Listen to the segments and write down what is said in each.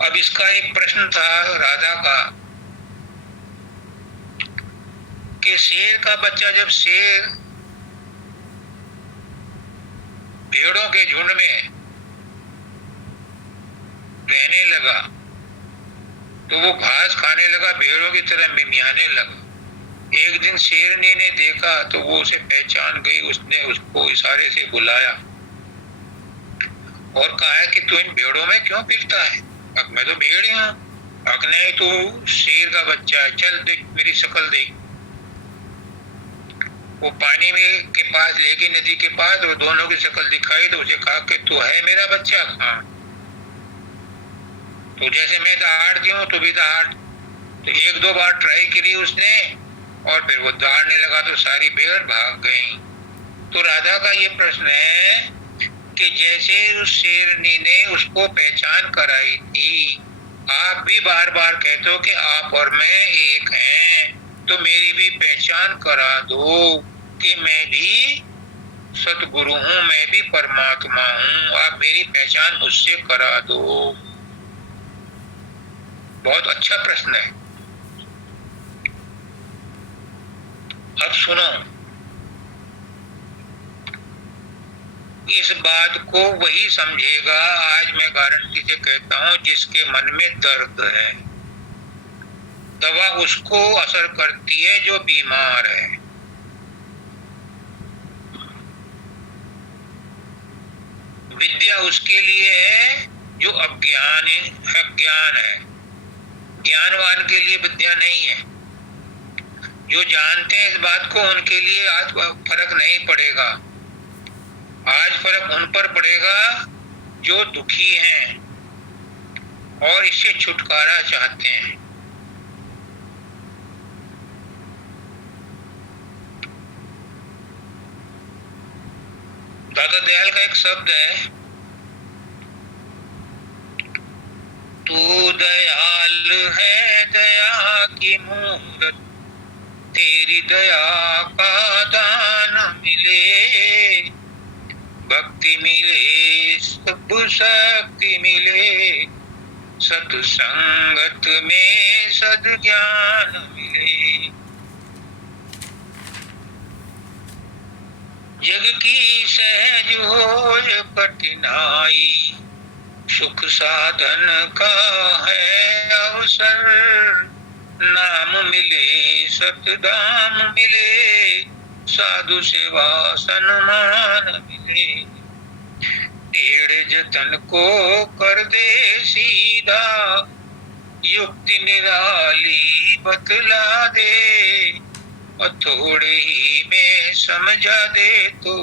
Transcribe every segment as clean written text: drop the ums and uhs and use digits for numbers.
अब इसका एक प्रश्न था राधा का कि शेर का बच्चा जब शेर भेड़ों के झुंड में रहने लगा तो वो घास खाने लगा, भेड़ों की तरह मिमियाने लगा। एक दिन शेरनी ने देखा तो वो उसे पहचान गई। उसने उसको इशारे से बुलाया और कहा कि तू इन भेड़ों में क्यों फिरता है? अब मैं तो भेड़ ही हूँ। अब नहीं, तू शेर का बच्चा है, चल देख मेरी शक्ल देख। वो पानी में के पास ले गई, नदी के पास, और दोनों की शक्ल दिखाई तो उसे कहा कि तू है मेरा बच्चा? हाँ। तो जैसे मैं दहाड़ती हूँ तू भी दहाड़। तो एक दो बार ट्राई करी उसने और फिर वो दहाड़ने लगा तो सारी भेड़ भाग गई। तो राधा का ये प्रश्न है कि जैसे उस शेरनी ने उसको पहचान कराई थी, आप भी बार बार कहते हो कि आप और मैं एक हैं, तो मेरी भी पहचान करा दो कि मैं भी सतगुरु हूँ, मैं भी परमात्मा हूँ। आप मेरी पहचान मुझसे करा दो। बहुत अच्छा प्रश्न है। अब सुनो, इस बात को वही समझेगा, आज मैं गारंटी से कहता हूँ, जिसके मन में दर्द है। दवा उसको असर करती है जो बीमार है। विद्या उसके लिए है जो अज्ञान है। ज्ञानवान के लिए विद्या नहीं है। जो जानते हैं इस बात को, उनके लिए आज फर्क नहीं पड़ेगा। आज फर्क उन पर पड़ेगा जो दुखी हैं और इससे छुटकारा चाहते हैं। दादा दयाल का एक शब्द है, तू दयाल है दया की मूरत, तेरी दया का दान मिले, भक्ति मिले सब शक्ति मिले, सत्संगत में सद्ज्ञान मिले। जग की सहज होय कठिनाई, सुख साधन का है अवसर, नाम मिले सतदाम मिले, साधु सेवा सन्मान मिले। टेढ़ जतन को कर दे सीधा, युक्ति निराली बतला दे, और थोड़े ही में समझा दे तो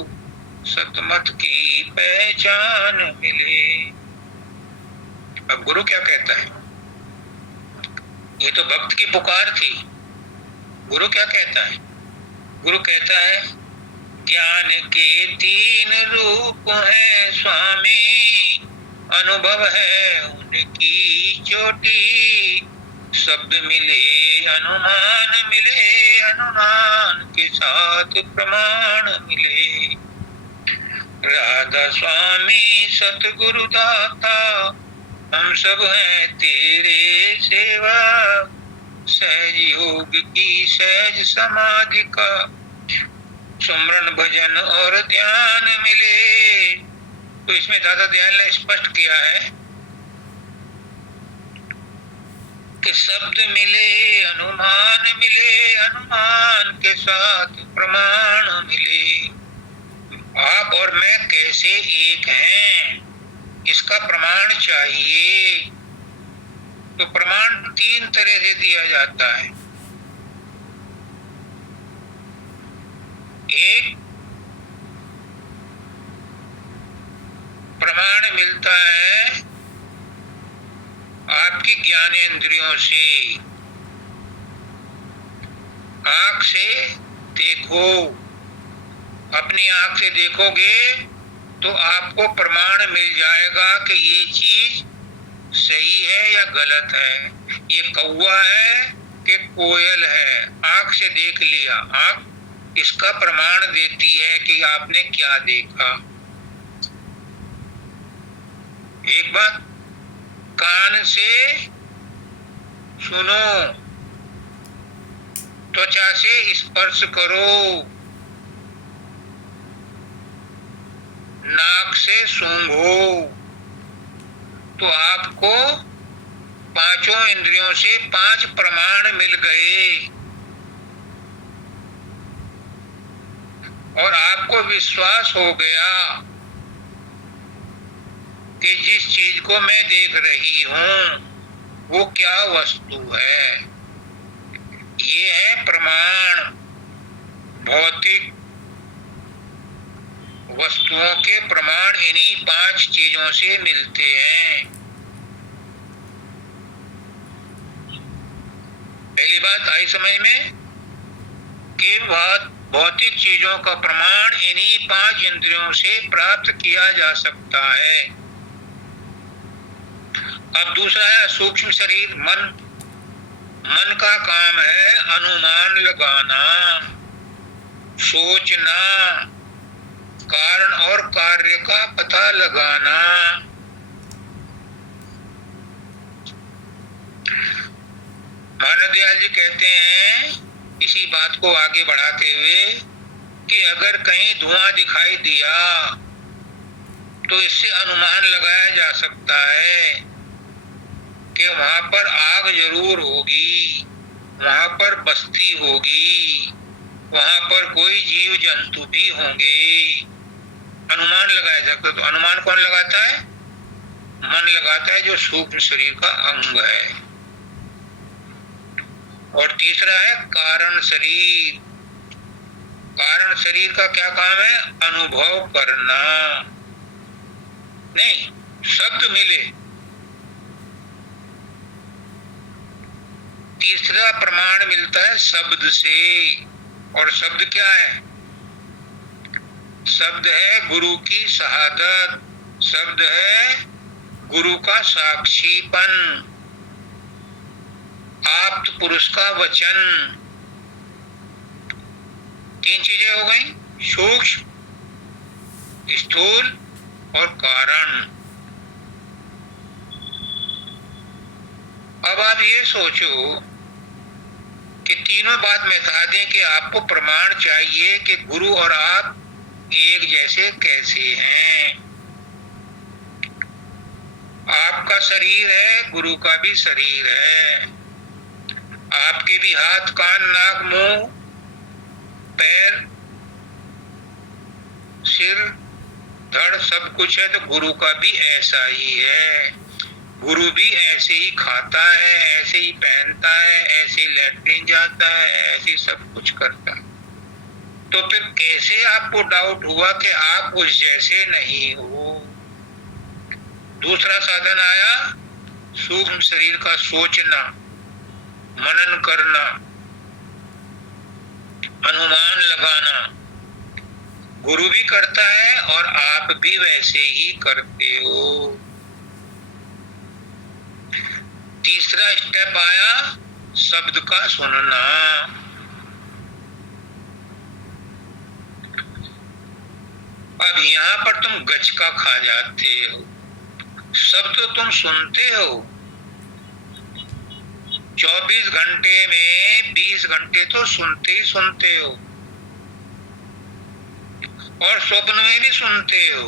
सतमत की पहचान मिले। अब गुरु क्या कहता है? ये तो भक्त की पुकार थी। गुरु क्या कहता है? गुरु कहता है, ज्ञान के तीन रूप हैं स्वामी, अनुभव है उनकी चोटी, शब्द मिले अनुमान मिले, अनुमान के साथ प्रमाण मिले। राधा स्वामी सतगुरु दाता, हम सब हैं तेरे सेवा, सहज योग की सहज समाधि का, सुमरन भजन और ध्यान मिले। तो इसमें दादा दयाल ने स्पष्ट किया है कि शब्द मिले अनुमान मिले, अनुमान के साथ प्रमाण मिले। आप और मैं कैसे एक हैं, इसका प्रमाण चाहिए। तो प्रमाण तीन तरह से दिया जाता है। एक प्रमाण मिलता है आपकी ज्ञानेंद्रियों से। आंख से देखो, अपनी आंख से देखोगे तो आपको प्रमाण मिल जाएगा कि ये चीज सही है या गलत है, ये कौवा है कि कोयल है। आंख से देख लिया, आंख इसका प्रमाण देती है कि आपने क्या देखा। एक बात। कान से सुनो, त्वचा से स्पर्श करो, नाक से सूंघो, तो आपको पांचों इंद्रियों से 5 प्रमाण मिल गए और आपको विश्वास हो गया कि जिस चीज को मैं देख रही हूं वो क्या वस्तु है। ये है प्रमाण। भौतिक वस्तुओं के प्रमाण इन्हीं 5 चीजों से मिलते हैं। पहली बात आई समझ में कि भौतिक चीजों का प्रमाण इन्हीं 5 इंद्रियों से प्राप्त किया जा सकता है। अब दूसरा है सूक्ष्म शरीर, मन। मन का काम है अनुमान लगाना, सोचना, कारण और कार्य का पता लगाना। महाराज दयाल जी कहते हैं इसी बात को आगे बढ़ाते हुए कि अगर कहीं धुआं दिखाई दिया तो इससे अनुमान लगाया जा सकता है कि वहां पर आग जरूर होगी, वहां पर बस्ती होगी, वहां पर कोई जीव जंतु भी होंगे। अनुमान लगाया जाता है। तो अनुमान कौन लगाता है? मन लगाता है, जो सूक्ष्म शरीर का अंग है। और तीसरा है कारण शरीर। कारण शरीर का क्या काम है? अनुभव करना। नहीं, शब्द मिले। तीसरा प्रमाण मिलता है शब्द से। और शब्द क्या है? शब्द है गुरु की शहादत, शब्द है गुरु का साक्षीपन, आप्त पुरुष का वचन। 3 चीजें हो गई, सूक्ष्म, स्थूल और कारण। अब आप ये सोचो कि तीनों बात में बता दें कि आपको प्रमाण चाहिए कि गुरु और आप एक जैसे कैसे हैं। आपका शरीर है, गुरु का भी शरीर है। आपके भी हाथ, कान, नाक, मुंह, पैर, सिर, धड़ सब कुछ है, तो गुरु का भी ऐसा ही है। गुरु भी ऐसे ही खाता है, ऐसे ही पहनता है, ऐसे ही लैट्रिन जाता है, ऐसे ही सब कुछ करता है। तो फिर कैसे आपको डाउट हुआ कि आप उस जैसे नहीं हो? दूसरा साधन आया सूक्ष्म शरीर का सोचना, मनन करना, अनुमान लगाना। गुरु भी करता है और आप भी वैसे ही करते हो। तीसरा स्टेप आया शब्द का सुनना। अब यहां पर तुम गचका खा जाते हो। शब्द तो तुम सुनते हो, 24 घंटे में 20 घंटे तो सुनते ही सुनते हो और स्वप्न में भी सुनते हो,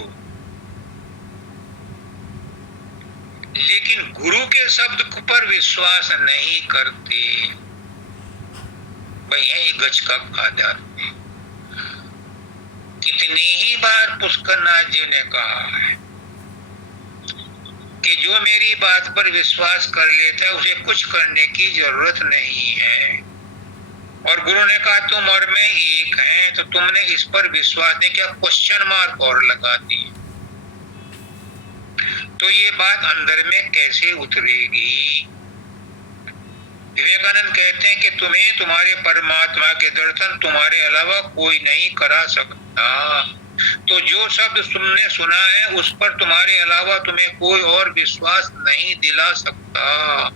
लेकिन गुरु के शब्द पर विश्वास नहीं करते। भाई यही गचका खा जाते। कितनी ही बार पुष्करनाथ जी ने कहा है कि जो मेरी बात पर विश्वास कर लेता है उसे कुछ करने की जरूरत नहीं है। और गुरु ने कहा तुम और मैं एक हैं, तो तुमने इस पर विश्वास नहीं किया, क्वेश्चन मार्क और लगा दी, तो ये बात अंदर में कैसे उतरेगी? विवेकानंद कहते हैं कि तुम्हें तुम्हारे परमात्मा के दर्शन तुम्हारे अलावा कोई नहीं करा सकता। तो जो शब्द तुमने सुना है उस पर तुम्हारे अलावा तुम्हें कोई और विश्वास नहीं दिला सकता।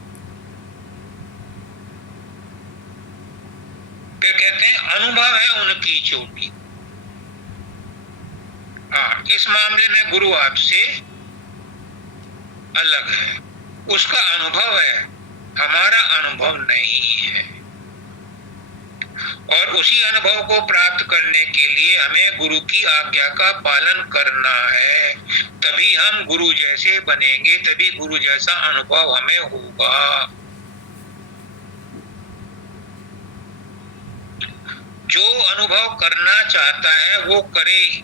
फिर कहते हैं अनुभव है उनकी चोटी। हाँ, इस मामले में गुरु आपसे अलग है। उसका अनुभव है, हमारा अनुभव नहीं है। और उसी अनुभव को प्राप्त करने के लिए हमें गुरु की आज्ञा का पालन करना है, तभी हम गुरु जैसे बनेंगे, तभी गुरु जैसा अनुभव हमें होगा। जो अनुभव करना चाहता है वो करे,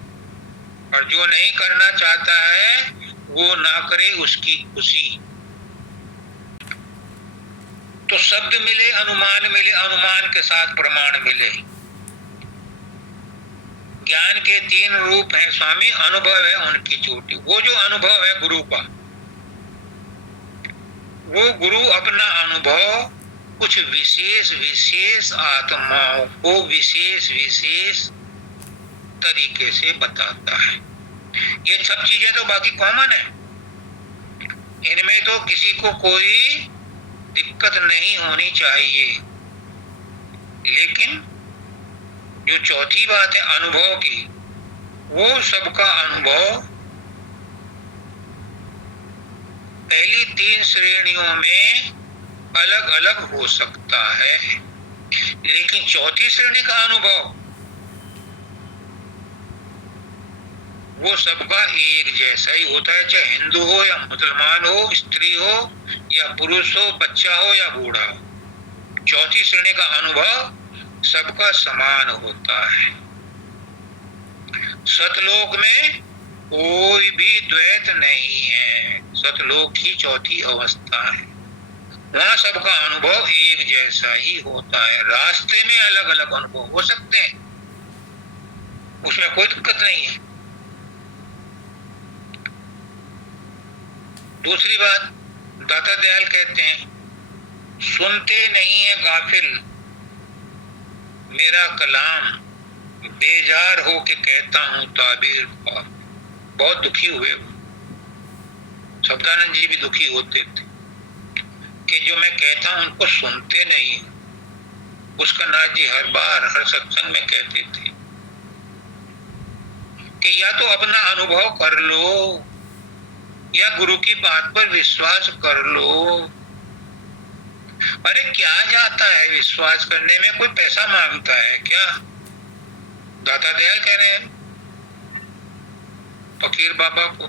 और जो नहीं करना चाहता है वो ना करे, उसकी खुशी। तो शब्द मिले, अनुमान मिले, अनुमान के साथ प्रमाण मिले। ज्ञान के तीन रूप हैं स्वामी, अनुभव है उनकी चोटी। वो जो अनुभव है गुरु का, वो गुरु अपना अनुभव कुछ विशेष विशेष आत्माओं को विशेष विशेष तरीके से बताता है। ये सब चीजें तो बाकी कॉमन है, इनमें तो किसी को कोई दिक्कत नहीं होनी चाहिए। लेकिन जो चौथी बात है अनुभव की, वो सबका अनुभव पहली तीन श्रेणियों में अलग अलग हो सकता है, लेकिन चौथी श्रेणी का अनुभव वो सबका एक जैसा ही होता है, चाहे हिंदू हो या मुसलमान हो, स्त्री हो या पुरुष हो, बच्चा हो या बूढ़ा हो। चौथी श्रेणी का अनुभव सबका समान होता है। सतलोक में कोई भी द्वैत नहीं है, सतलोक की चौथी अवस्था है, वहां सबका अनुभव एक जैसा ही होता है। रास्ते में अलग अलग अनुभव हो सकते हैं, उसमें कोई दिक्कत नहीं है। दूसरी बात, दाता दयाल कहते हैं, सुनते नहीं है गाफिल मेरा कलाम, बेजार हो के कहता हूं ताबीर पाक। बहुत दुखी हुए वो, शब्दानंद जी भी दुखी होते थे कि जो मैं कहता हूं उनको सुनते नहीं। पुष्करनाथ जी हर बार हर सत्संग में कहते थे कि या तो अपना अनुभव कर लो या गुरु की बात पर विश्वास कर लो। अरे क्या जाता है विश्वास करने में, कोई पैसा मांगता है क्या? दाता दयाल कह रहे हैं फकीर बाबा को,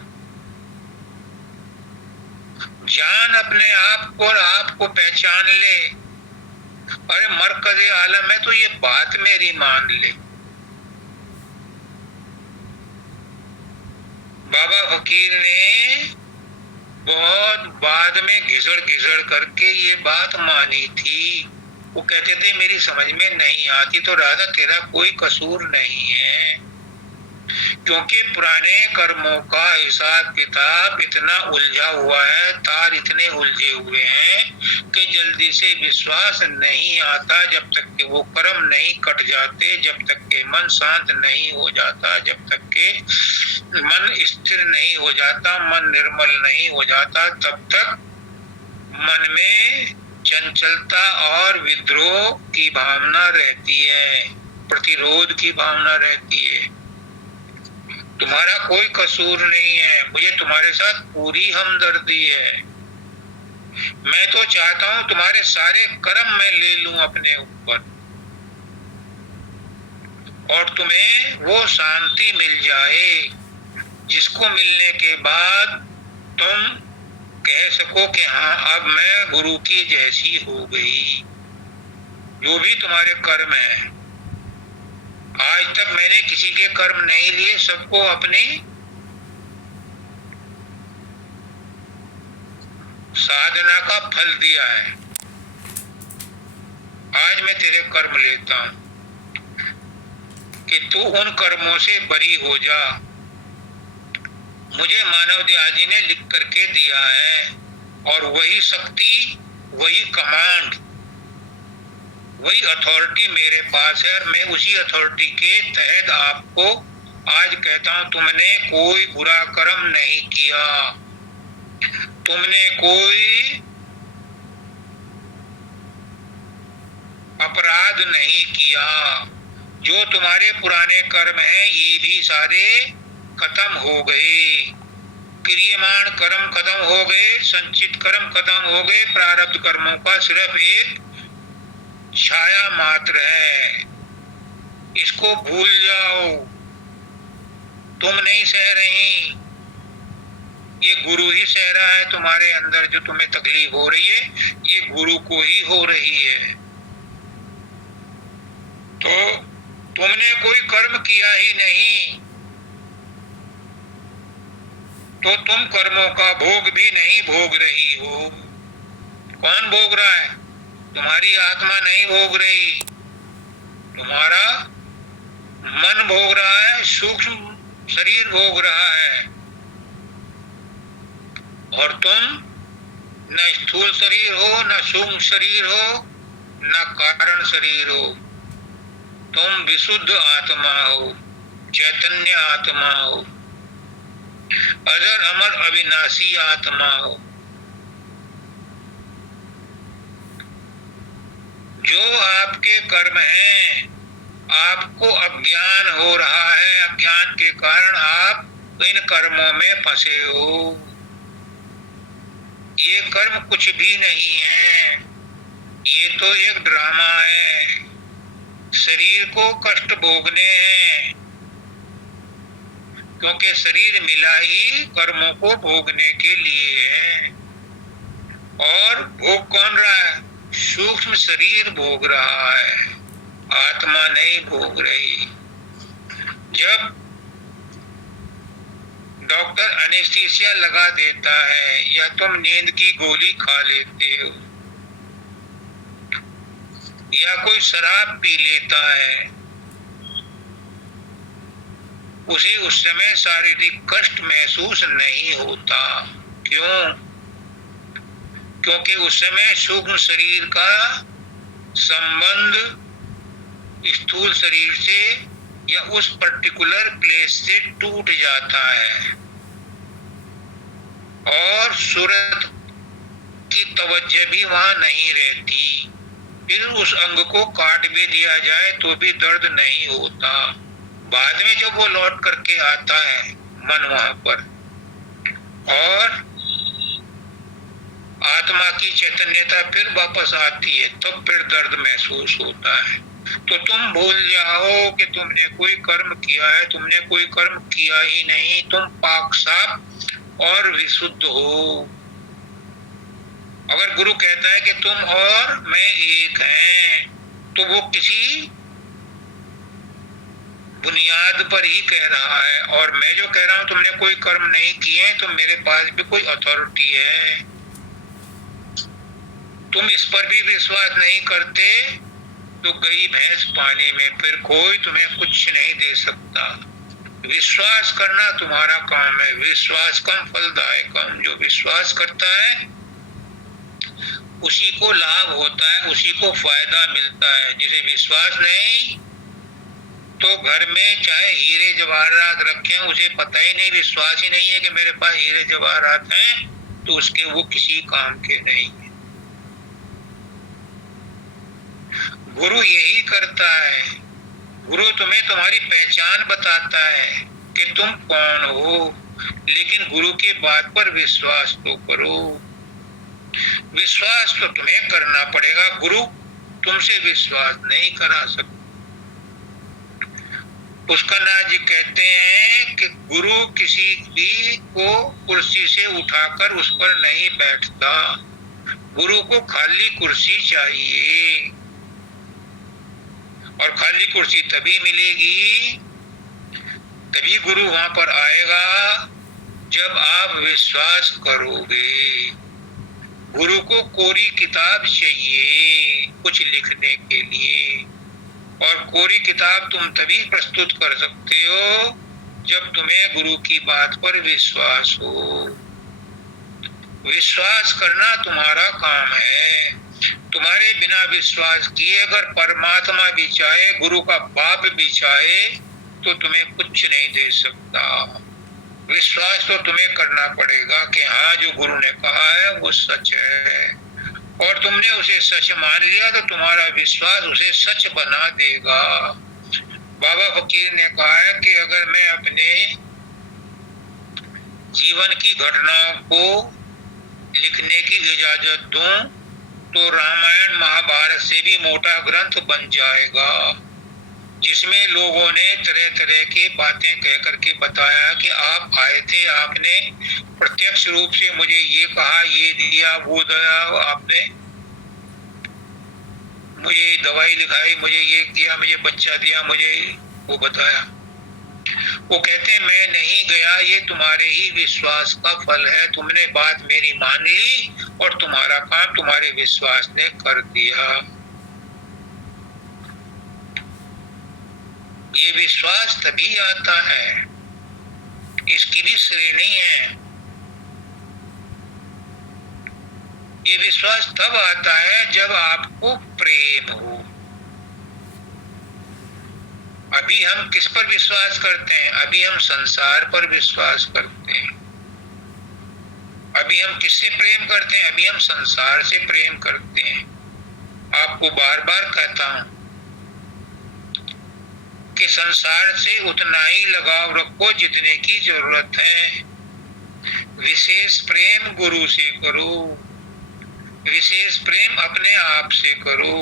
जान अपने आप को और आपको पहचान ले। अरे मरकज़े आलम है तो ये बात मेरी मान ले। बाबा फकीर ने बहुत बाद में घिसड़ घिसड़ करके ये बात मानी थी। वो कहते थे मेरी समझ में नहीं आती, तो राधा तेरा कोई कसूर नहीं है, क्योंकि पुराने कर्मों का हिसाब किताब इतना उलझा हुआ है, तार इतने उलझे हुए हैं कि जल्दी से विश्वास नहीं आता जब तक कि वो कर्म नहीं कट जाते, जब तक के मन शांत नहीं हो जाता, जब तक के मन स्थिर नहीं हो जाता, मन निर्मल नहीं हो जाता, तब तक मन में चंचलता और विद्रोह की भावना रहती है, प्रतिरोध की भावना रहती है। तुम्हारा कोई कसूर नहीं है, मुझे तुम्हारे साथ पूरी हमदर्दी है। मैं तो चाहता हूं तुम्हारे सारे कर्म मैं ले लूं अपने ऊपर और तुम्हें वो शांति मिल जाए जिसको मिलने के बाद तुम कह सको कि हाँ अब मैं गुरु की जैसी हो गई। जो भी तुम्हारे कर्म है, आज तक मैंने किसी के कर्म नहीं लिए, सबको अपनी साधना का फल दिया है। आज मैं तेरे कर्म लेता हूं कि तू उन कर्मों से बरी हो जा। मुझे मानव दयाल जी ने लिख करके दिया है और वही शक्ति, वही कमांड, वही अथॉरिटी मेरे पास है और मैं उसी अथॉरिटी के तहत आपको आज कहता हूं, तुमने कोई बुरा कर्म नहीं किया, तुमने कोई अपराध नहीं किया। जो तुम्हारे पुराने कर्म हैं ये भी सारे खत्म हो गए। क्रियमाण कर्म खत्म हो गए, संचित कर्म खत्म हो गए, प्रारब्ध कर्मों का सिर्फ एक छाया मात्र है। इसको भूल जाओ, तुम नहीं सह रही, ये गुरु ही सह रहा है। तुम्हारे अंदर जो तुम्हें तकलीफ हो रही है, ये गुरु को ही हो रही है। तो तुमने कोई कर्म किया ही नहीं, तो तुम कर्मों का भोग भी नहीं भोग रही हो। कौन भोग रहा है? तुम्हारी आत्मा नहीं भोग रही, तुम्हारा मन भोग रहा है, सूक्ष्म शरीर भोग रहा है। और तुम न स्थूल शरीर हो, न सूक्ष्म शरीर हो, न कारण शरीर हो। तुम विशुद्ध आत्मा हो, चैतन्य आत्मा हो, अजर अमर अविनाशी आत्मा हो। जो आपके कर्म हैं, आपको अज्ञान हो रहा है, अज्ञान के कारण आप इन कर्मों में फंसे हो। ये कर्म कुछ भी नहीं है, ये तो एक ड्रामा है। शरीर को कष्ट भोगने हैं, क्योंकि शरीर मिला ही कर्मों को भोगने के लिए है। और भोग कौन रहा है? सूक्ष्म शरीर भोग रहा है, आत्मा नहीं भोग रही। जब डॉक्टर एनेस्थीसिया लगा देता है या तुम नींद की गोली खा लेते हो या कोई शराब पी लेता है, उसे उस समय शारीरिक कष्ट महसूस नहीं होता। क्यों? क्योंकि उस समय सूक्ष्म शरीर का संबंध स्थूल शरीर से या उस पर्टिकुलर प्लेस से टूट जाता है और सूरत की तवज्जो भी वहां नहीं रहती। फिर उस अंग को काट भी दिया जाए तो भी दर्द नहीं होता। बाद में जब वो लौट करके आता है मन वहां पर, और आत्मा की चैतन्यता फिर वापस आती है, तब फिर दर्द महसूस होता है। तो तुम भूल जाओ कि तुमने कोई कर्म किया है, तुमने कोई कर्म किया ही नहीं। तुम पाक साफ और विशुद्ध हो। अगर गुरु कहता है कि तुम और मैं एक हैं, तो वो किसी बुनियाद पर ही कह रहा है। और मैं जो कह रहा हूं तुमने कोई कर्म नहीं किए, तो मेरे पास भी कोई अथॉरिटी है। तुम इस पर भी विश्वास नहीं करते तो गई भैंस पानी में, फिर कोई तुम्हें कुछ नहीं दे सकता। विश्वास करना तुम्हारा काम है। विश्वास कम फलदायक काम। जो विश्वास करता है उसी को लाभ होता है, उसी को फायदा मिलता है। जिसे विश्वास नहीं, तो घर में चाहे हीरे जवाहरात रखे हैं, उसे पता ही नहीं, विश्वास ही नहीं है कि मेरे पास हीरे जवाहरात हैं, तो उसके वो किसी काम के नहीं है। गुरु यही करता है। गुरु तुम्हें तुम्हारी पहचान बताता है कि तुम कौन हो, लेकिन गुरु की बात पर विश्वास तो करो। विश्वास तो तुम्हें करना पड़ेगा, गुरु तुमसे विश्वास नहीं करा सकता। पुष्करनाथ जी कहते हैं कि गुरु किसी भी को कुर्सी से उठाकर उस पर नहीं बैठता। गुरु को खाली कुर्सी चाहिए, और खाली कुर्सी तभी मिलेगी, तभी गुरु वहां पर आएगा जब आप विश्वास करोगे। गुरु को कोरी किताब चाहिए कुछ लिखने के लिए, और कोरी किताब तुम तभी प्रस्तुत कर सकते हो जब तुम्हें गुरु की बात पर विश्वास हो। विश्वास करना तुम्हारा काम है। तुम्हारे बिना विश्वास किए अगर परमात्मा भी चाहे, गुरु का बाप भी चाहे, तो तुम्हें कुछ नहीं दे सकता। विश्वास तो तुम्हें करना पड़ेगा कि हाँ, जो गुरु ने कहा है वो सच है, और तुमने उसे सच मान लिया तो तुम्हारा विश्वास उसे सच बना देगा। बाबा फकीर ने कहा है कि अगर मैं अपने जीवन की घटनाओं को लिखने की इजाजत दूं तो रामायण महाभारत से भी मोटा ग्रंथ बन जाएगा, जिसमें लोगों ने तरह तरह की बातें कह करके बताया कि आप आए थे, आपने प्रत्यक्ष रूप से मुझे ये कहा, ये दिया, वो दिया, आपने मुझे दवाई लिखाई, मुझे ये किया, मुझे बच्चा दिया, मुझे वो बताया। वो कहते मैं नहीं गया, ये तुम्हारे ही विश्वास का फल है, तुमने बात मेरी मान ली और तुम्हारा काम तुम्हारे विश्वास ने कर दिया। ये विश्वास तभी आता है, इसकी भी श्रेणी है। ये विश्वास तब आता है जब आपको प्रेम हो। अभी हम किस पर विश्वास करते हैं? अभी हम संसार पर विश्वास करते हैं। अभी हम किससे प्रेम करते हैं? अभी हम संसार से प्रेम करते हैं। आपको बार बार कहता हूं कि संसार से उतना ही लगाव रखो जितने की जरूरत है। विशेष प्रेम गुरु से करो, विशेष प्रेम अपने आप से करो,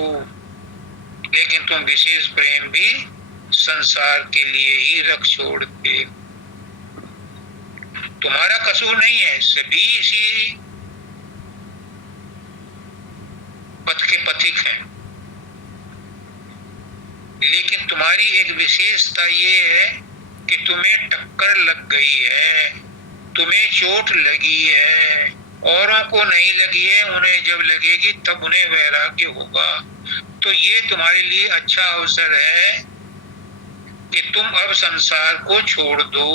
लेकिन तुम विशेष प्रेम भी संसार के लिए ही रख छोड़ते। तुम्हारा कसूर नहीं है, सभी इसी पथ के पथिक हैं, लेकिन तुम्हारी एक विशेषता ये है कि तुम्हें टक्कर लग गई है, तुम्हें चोट लगी है, औरों को नहीं लगी है, उन्हें जब लगेगी तब उन्हें वैराग्य होगा। तो ये तुम्हारे लिए अच्छा अवसर है कि तुम अब संसार को छोड़ दो।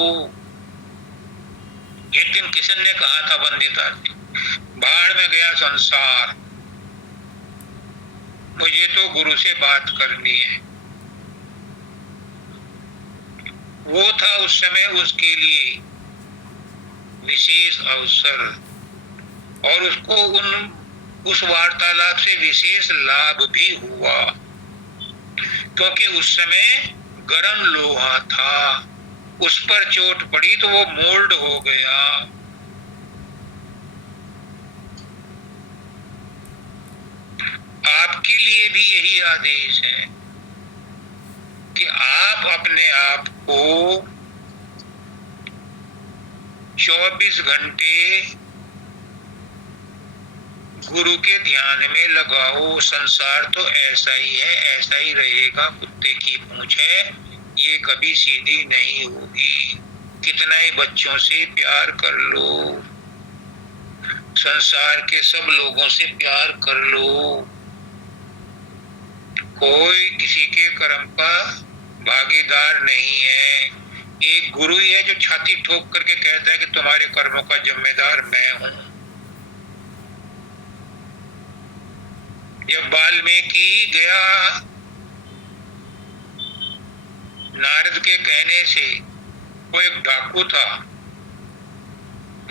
एक दिन किशन ने कहा था वंदिता से, बाढ़ में गया संसार, मुझे तो गुरु से बात करनी है। वो था उस समय उसके लिए विशेष अवसर, और उसको उस वार्तालाप से विशेष लाभ भी हुआ, क्योंकि उस समय गरम लोहा था, उस पर चोट पड़ी तो वो मोल्ड हो गया। आपके लिए भी यही आदेश है कि आप अपने आप को 24 घंटे गुरु के ध्यान में लगाओ। संसार तो ऐसा ही है, ऐसा ही रहेगा, कुत्ते की पूंछ है, ये कभी सीधी नहीं होगी। कितना ही बच्चों से प्यार कर लो, संसार के सब लोगों से प्यार कर लो, कोई किसी के कर्म का भागीदार नहीं है। एक गुरु ही है जो छाती ठोक करके कहता है कि तुम्हारे कर्मों का जिम्मेदार मैं हूं। जब वाल्मीकि गया, नारद के कहने से, वो एक डाकू था,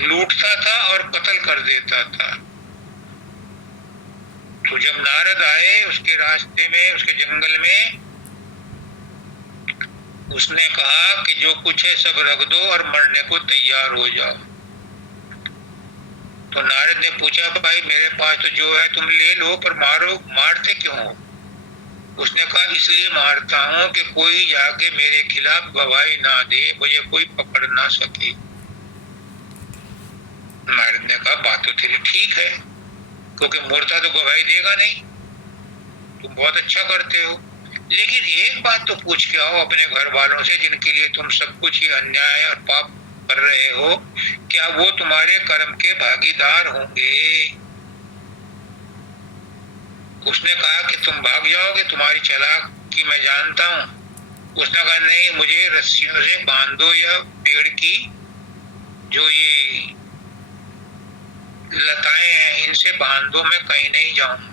लूटता था और कत्ल कर देता था। तो जब नारद आए उसके रास्ते में, उसके जंगल में, उसने कहा कि जो कुछ है सब रख दो और मरने को तैयार हो जाओ। तो नारद ने पूछा, भाई मेरे पास तो जो है तुम ले लो, पर मारते क्यों हो? उसने कहा, इसलिए मारता हूं कि कोई जाके मेरे खिलाफ गवाही ना दे, मुझे कोई पकड़ ना सके। नारद ने कहा, बात तो तेरी ठीक है, क्योंकि मुर्दा तो गवाही देगा नहीं, तुम बहुत अच्छा करते हो, लेकिन एक बात तो पूछ के आओ अपने घर वालों से जिनके लिए तुम सब कुछ ही अन्याय और पाप कर रहे हो, क्या वो तुम्हारे कर्म के भागीदार होंगे? उसने कहा कि तुम भाग जाओगे, तुम्हारी चालाकी मैं जानता हूं। उसने कहा, नहीं, मुझे रस्सियों से बांध दो या पेड़ की जो ये लताएं हैं इनसे बांध दो, मैं कहीं नहीं जाऊंगा।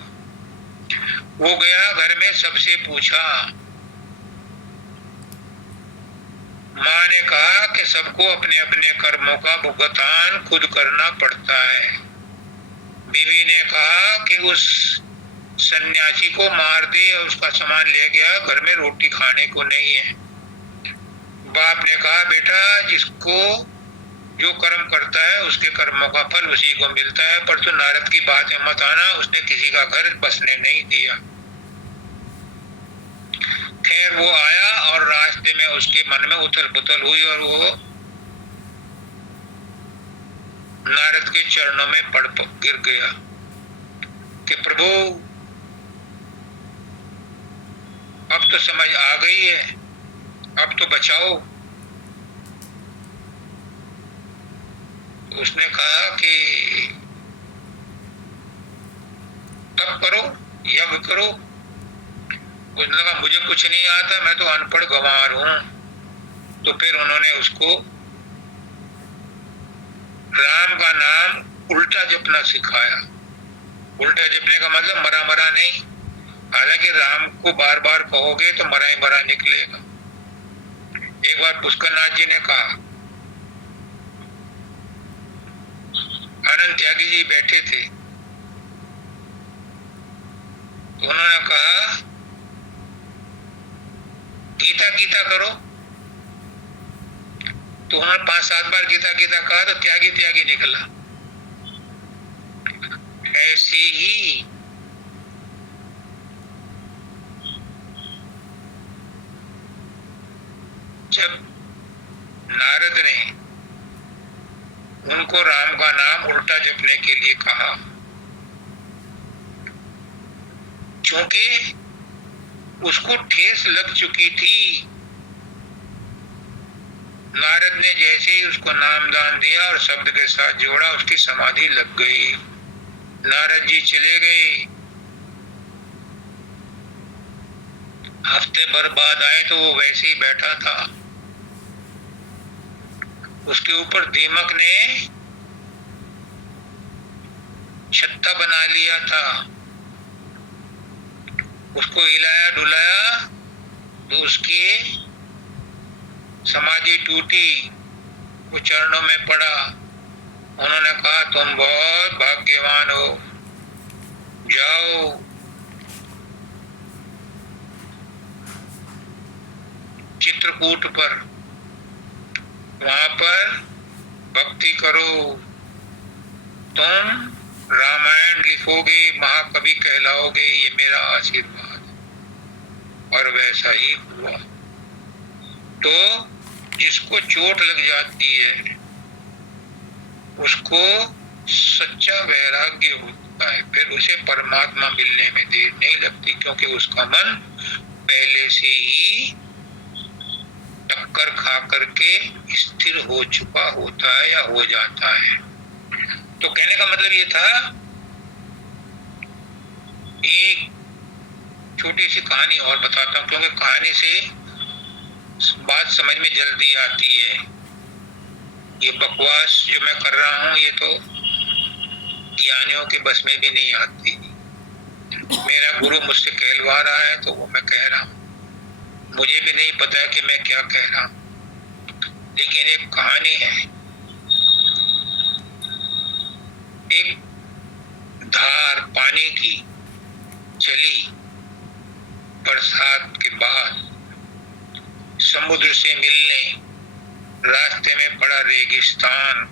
वो गया घर में, सबसे पूछा। माँ ने कहा कि सबको अपने अपने कर्मों का भुगतान खुद करना पड़ता है। बीवी ने कहा कि उस सन्यासी को मार दे और उसका सामान ले गया, घर में रोटी खाने को नहीं है। बाप ने कहा, बेटा जिसको जो कर्म करता है उसके कर्मों का फल उसी को मिलता है। पर तू नारद की बात में मत आना, उसने किसी का घर बसने नहीं दिया। खैर वो आया और रास्ते में उसके मन में उथल पुथल हुई और वो नारद के चरणों में पड़ गिर गया कि प्रभु अब तो समझ आ गई है, अब तो बचाओ। उसने कहा कि तप करो, यज्ञ करो। उसने कहा मुझे कुछ नहीं आता, मैं तो अनपढ़ गंवार हूं। तो फिर उन्होंने उसको राम का नाम उल्टा जपना सिखाया। उल्टा जपने का मतलब मरा मरा नहीं, हालांकि राम को बार बार कहोगे तो मरा ही मरा निकलेगा। एक बार पुष्करनाथ जी ने कहा, आनंद त्यागी जी बैठे थे, तो उन्होंने कहा गीता गीता करो। तो उन्होंने 5-7 बार गीता गीता कहा तो त्यागी त्यागी निकला। ऐसे ही जब नारद ने उनको राम का नाम उल्टा जपने के लिए कहा, क्योंकि उसको ठेस लग चुकी थी। नारद ने जैसे ही उसको नाम दान दिया और शब्द के साथ जोड़ा, उसकी समाधि लग गई। नारद जी चले गए। हफ्ते भर बाद आए तो वो वैसे ही बैठा था। उसके ऊपर दीमक ने छत्ता बना लिया था। उसको हिलाया डुलाया तो उसकी समाधि टूटी, वो चरणों में पड़ा। उन्होंने कहा तुम बहुत भाग्यवान हो, जाओ चित्रकूट पर, वहां पर भक्ति करो, तुम रामायण लिखोगे, महाकवि कहलाओगे, ये मेरा आशीर्वाद। और वैसा ही हुआ। तो जिसको चोट लग जाती है उसको सच्चा वैराग्य होता है, फिर उसे परमात्मा मिलने में देर नहीं लगती, क्योंकि उसका मन पहले से ही टक्कर खा करके स्थिर हो चुका होता है या हो जाता है। तो कहने का मतलब ये था, एक छोटी सी कहानी और बताता हूँ, क्योंकि कहानी से बात समझ में जल्दी आती है। ये बकवास जो मैं कर रहा हूँ ये तो ज्ञानियों के बस में भी नहीं आती। मेरा गुरु मुझसे कहलवा रहा है तो वो मैं कह रहा हूँ, मुझे भी नहीं पता कि मैं क्या कह रहा हूँ। लेकिन एक कहानी है। एक धार पानी की चली बरसात के बाद समुद्र से मिलने, रास्ते में पड़ा रेगिस्तान।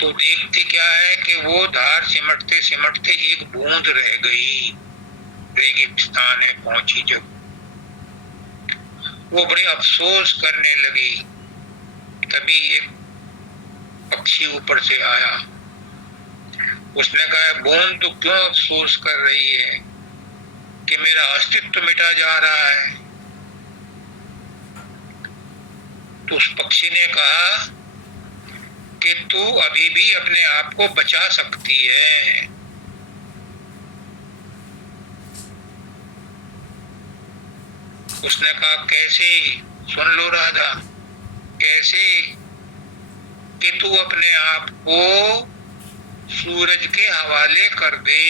तो देखती क्या है कि वो धार सिमटते सिमटते एक बूंद रह गई। रेगिस्तान में पहुंची जब वो बड़े अफसोस करने लगी, तभी एक पक्षी ऊपर से आया। उसने कहा बूंद तो क्यों अफसोस कर रही है कि मेरा अस्तित्व मिटा जा रहा है। तो उस पक्षी ने कहा कि तू अभी भी अपने आप को बचा सकती है। उसने कहा कैसे? सुन लो राधा, कैसे? कि तू अपने आप को सूरज के हवाले कर दे।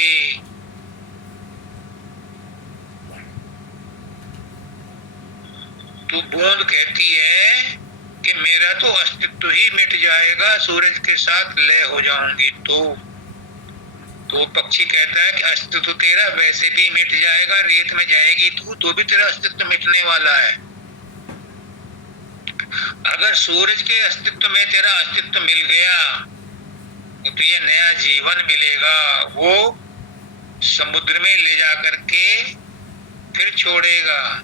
तू बूंद कहती है कि मेरा तो अस्तित्व ही मिट जाएगा, सूरज के साथ लय हो जाऊंगी। तो पक्षी कहता है कि अस्तित्व तेरा वैसे भी मिट जाएगा, रेत में जाएगी तू तो भी तेरा अस्तित्व मिटने वाला है। अगर सूरज के अस्तित्व में तेरा अस्तित्व मिल गया तो तुझे नया जीवन मिलेगा। वो समुद्र में ले जा करके फिर छोड़ेगा।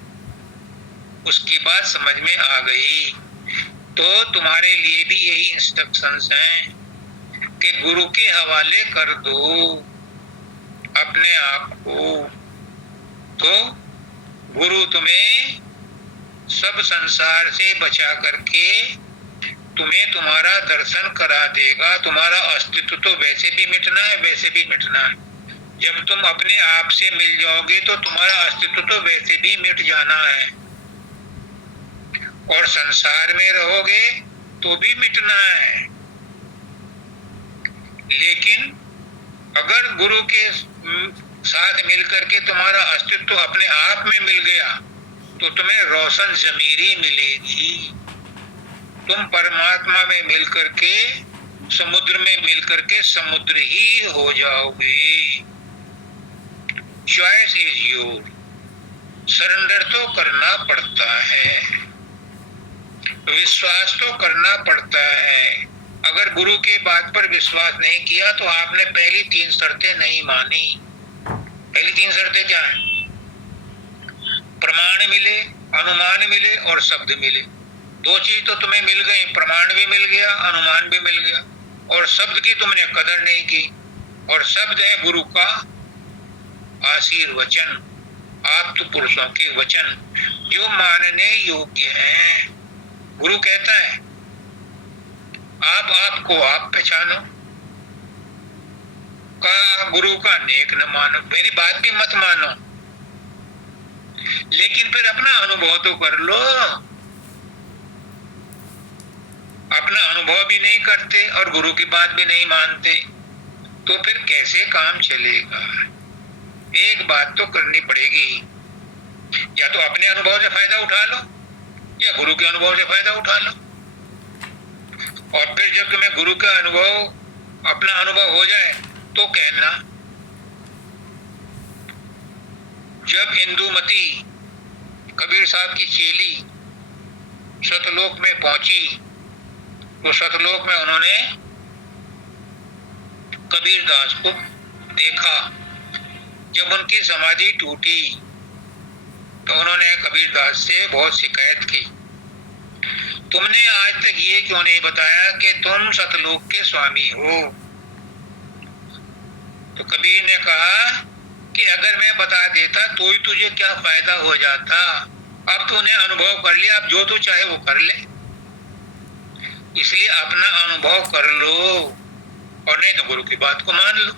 उसकी बात समझ में आ गई। तो तुम्हारे लिए भी यही इंस्ट्रक्शंस हैं कि गुरु के हवाले कर दो अपने आप को। तो गुरु तुम्हें सब संसार से बचा करके तुम्हें तुम्हारा दर्शन करा देगा। तुम्हारा अस्तित्व तो वैसे भी मिटना है, वैसे भी मिटना है। जब तुम अपने आप से मिल जाओगे तो तुम्हारा अस्तित्व तो वैसे भी मिट जाना है, और संसार में रहोगे तो भी मिटना है। लेकिन अगर गुरु के साथ मिलकर के तुम्हारा अस्तित्व अपने आप में मिल गया तो तुम्हें रोशन ज़मीरी मिलेगी। तुम परमात्मा में मिलकर के, समुद्र में मिलकर के समुद्र ही हो जाओगे। Choice is your. सरेंडर तो करना पड़ता है, विश्वास तो करना पड़ता है। अगर गुरु के बात पर विश्वास नहीं किया तो आपने पहली 3 शर्तें नहीं मानी। पहली 3 शर्तें क्या है? प्रमाण मिले, अनुमान मिले और शब्द मिले। 2 चीज तो तुम्हें मिल गई, प्रमाण भी मिल गया, अनुमान भी मिल गया, और शब्द की तुमने कदर नहीं की। और शब्द है गुरु का आशीर्वचन, आप्त पुरुषों के वचन जो मानने योग्य हैं। गुरु कहता है आप आपको आप पहचानो। का गुरु का नेक न मानो, मेरी बात भी मत मानो, लेकिन फिर अपना अनुभव तो कर लो। अपना अनुभव भी नहीं करते और गुरु की बात भी नहीं मानते तो फिर कैसे काम चलेगा? एक बात तो करनी पड़ेगी, या तो अपने अनुभव से फायदा उठा लो या गुरु के अनुभव से फायदा उठा लो। और फिर जब तुम्हें गुरु का अनुभव, अपना अनुभव हो जाए तो कहना। जब इंदुमती कबीर साहब की चेली सतलोक में पहुंची तो सतलोक में उन्होंने कबीर दास को देखा। जब उनकी समाधि टूटी तो उन्होंने कबीर दास से बहुत शिकायत की, तुमने आज तक ये क्यों नहीं बताया कि तुम सतलोक के स्वामी हो? तो कबीर ने कहा कि अगर मैं बता देता तो ही तुझे क्या फायदा हो जाता। अब तूने अनुभव कर लिया, अब जो तू चाहे वो कर ले। इसलिए अपना अनुभव कर लो, और नहीं तो गुरु की बात को मान लो।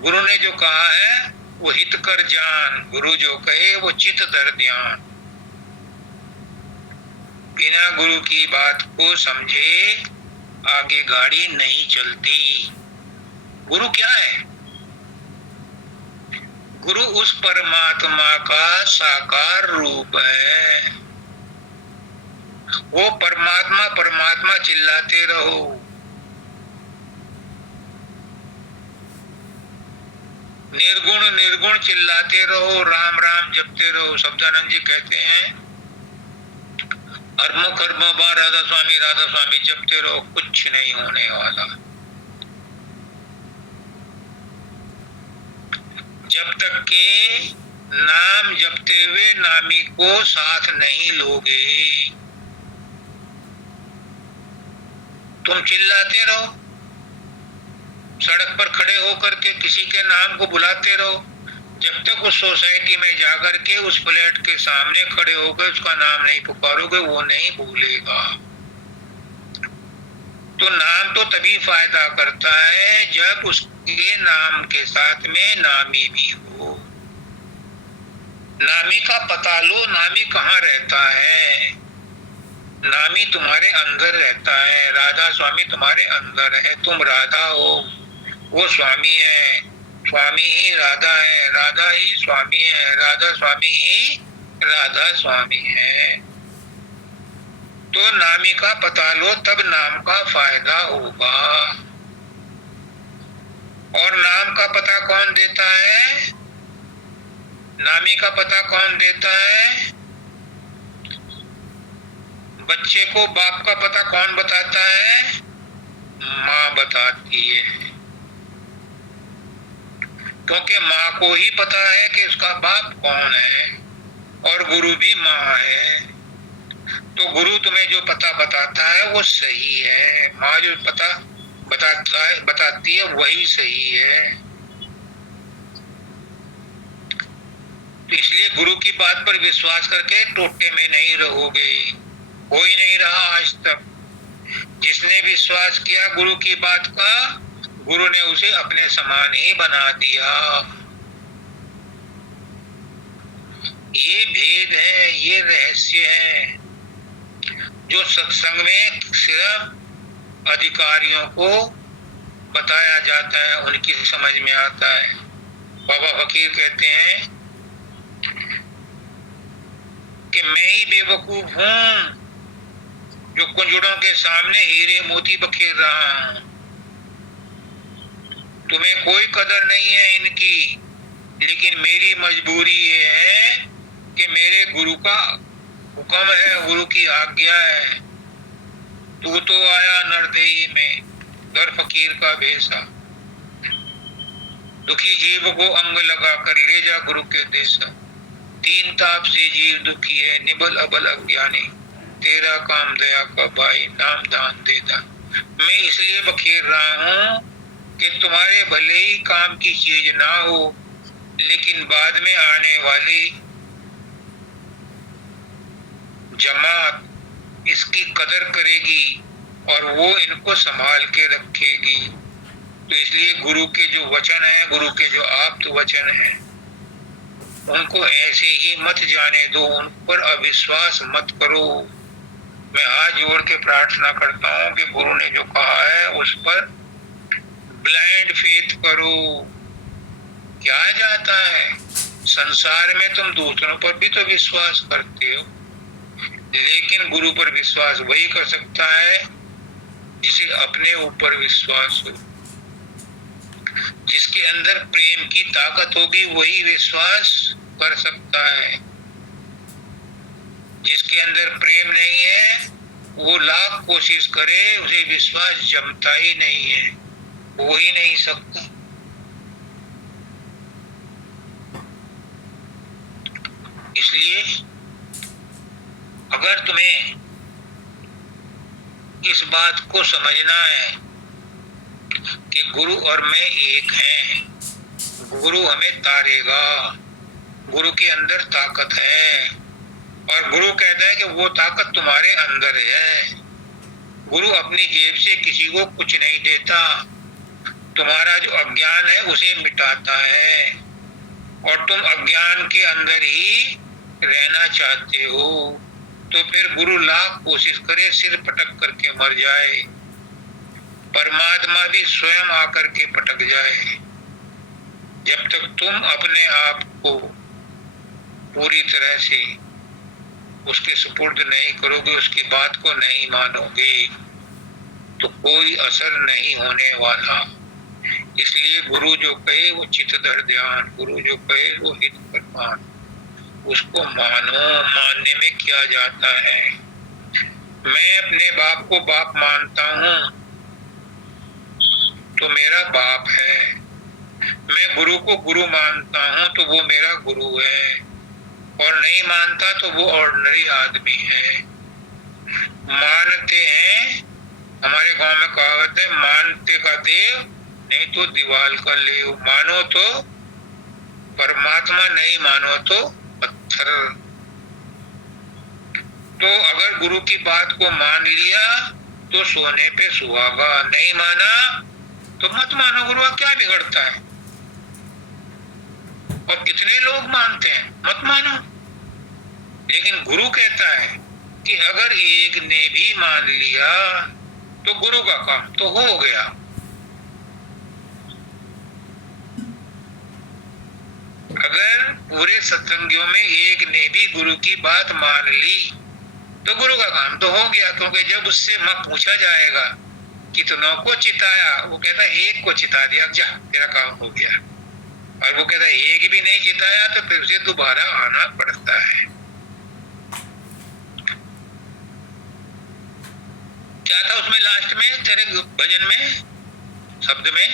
गुरु ने जो कहा है वो हित कर जान, गुरु जो कहे वो चित धर ध्यान। बिना गुरु की बात को समझे आगे गाड़ी नहीं चलती। गुरु क्या है? गुरु उस परमात्मा का साकार रूप है। वो परमात्मा परमात्मा चिल्लाते रहो, निर्गुण निर्गुण चिल्लाते रहो, राम राम जपते रहो। शब्दानंद जी कहते हैं अर्म कर्म बा राधा स्वामी जपते रहो, कुछ नहीं होने वाला। जब तक के नाम जपते हुए नामी को साथ नहीं लोगे, तुम चिल्लाते रहो, सड़क पर खड़े होकर के किसी के नाम को बुलाते रहो, जब तक उस सोसाइटी में जाकर के उस फ्लैट के सामने खड़े होकर उसका नाम नहीं पुकारोगे वो नहीं भूलेगा। तो नाम तो तभी फायदा करता है जब उसके नाम के साथ में नामी भी हो। नामी का पता लो, नामी कहाँ रहता है। नामी तुम्हारे अंदर रहता है। राधा स्वामी तुम्हारे अंदर है, तुम राधा हो, वो स्वामी है, स्वामी ही राधा है, राधा ही स्वामी है, राधा स्वामी ही राधा स्वामी है। तो नामी का पता लो, तब नाम का फायदा होगा। और नाम का पता कौन देता है? नामी का पता कौन देता है? बच्चे को बाप का पता कौन बताता है? माँ बताती है, क्योंकि माँ को ही पता है कि उसका बाप कौन है, और गुरु भी माँ है। तो गुरु तुम्हें जो पता बताता है वो सही है, माँ जो पता बताती है वही सही है। तो इसलिए गुरु की बात पर विश्वास करके टोटे में नहीं रहोगे। कोई नहीं रहा आज तक जिसने विश्वास किया गुरु की बात का, गुरु ने उसे अपने समान ही बना दिया। ये भेद है, ये रहस्य है जो सत्संग में सिर्फ अधिकारियों को बताया जाता है, उनकी समझ में आता है। बाबा फकीर कहते हैं कि मैं ही बेवकूफ हूं जो कुंजड़ों के सामने हीरे मोती बखेर रहा हूं। तुम्हें कोई कदर नहीं है इनकी, लेकिन मेरी मजबूरी ये है कि मेरे गुरु का हुक्म है, गुरु की आज्ञा है। तू तो आया नरदेही में दर फकीर का भेसा, दुखी जीव को अंग लगा कर ले जा गुरु के देसा। तीन ताप से जीव दुखी है, निबल अबल अज्ञानी, तेरा काम दया का भाई, नाम दान देता। मैं इसलिए बखेर रहा हूं कि तुम्हारे भले ही काम की चीज ना हो, लेकिन बाद में आने वाली जमात इसकी कदर करेगी और वो इनको संभाल के रखेगी। तो इसलिए गुरु के जो वचन है, गुरु के जो आप्त वचन है, उनको ऐसे ही मत जाने दो, उन पर अविश्वास मत करो। मैं हाथ जोड़ के प्रार्थना करता हूँ कि गुरु ने जो कहा है उस पर ब्लाइंड फेथ करो। क्या जाता है, संसार में तुम दूसरों पर भी तो विश्वास करते हो, लेकिन गुरु पर विश्वास वही कर सकता है जिसे अपने ऊपर विश्वास हो। जिसके अंदर प्रेम की ताकत होगी वही विश्वास कर सकता है। जिसके अंदर प्रेम नहीं है वो लाख कोशिश करे, उसे विश्वास जमता ही नहीं है, हो ही नहीं सकता। इसलिए अगर तुम्हें इस बात को समझना है कि गुरु और मैं एक हैं, गुरु हमें तारेगा, गुरु के अंदर ताकत है, और गुरु कहता है कि वो ताकत तुम्हारे अंदर है। गुरु अपनी जेब से किसी को कुछ नहीं देता, तुम्हारा जो अज्ञान है उसे मिटाता है, और तुम अज्ञान के अंदर ही रहना चाहते हो। तो फिर गुरु लाख कोशिश करे, सिर पटक करके मर जाए, परमात्मा भी स्वयं आकर के पटक जाए। जब तक तुम अपने आप को पूरी तरह से उसके सुपुर्द नहीं करोगे, उसकी बात को नहीं मानोगे, तो कोई असर नहीं होने वाला। इसलिए गुरु जो कहे वो चित्त धर ध्यान, गुरु जो कहे वो हित प्रमाण, उसको मानो। मानने में क्या जाता है। मैं अपने बाप को बाप मानता हूँ तो मेरा बाप है, मैं गुरु को गुरु मानता हूँ तो वो मेरा गुरु है, और नहीं मानता तो वो ऑर्डिनरी आदमी है। मानते हैं, हमारे गांव में कहावत है, मानते का देव नहीं तो दीवाल का लेव। मानो तो परमात्मा, नहीं मानो तो पत्थर। तो अगर गुरु की बात को मान लिया तो सोने पे सुहागा, नहीं माना तो मत मानो। गुरु का क्या बिगड़ता है, और कितने लोग मानते हैं, मत मानो। लेकिन गुरु कहता है कि अगर एक ने भी मान लिया तो गुरु का काम तो हो गया। अगर पूरे सत्संगियों में एक ने भी गुरु की बात मान ली तो गुरु का काम तो हो गया, क्योंकि जब उससे पूछा जाएगा कितनों को चिताया, वो कहता एक को चिता दिया, जा तेरा काम हो गया। और वो कहता एक भी नहीं चिताया तो फिर उसे दोबारा आना पड़ता है। क्या था उसमें लास्ट में तेरे भजन में, शब्द में?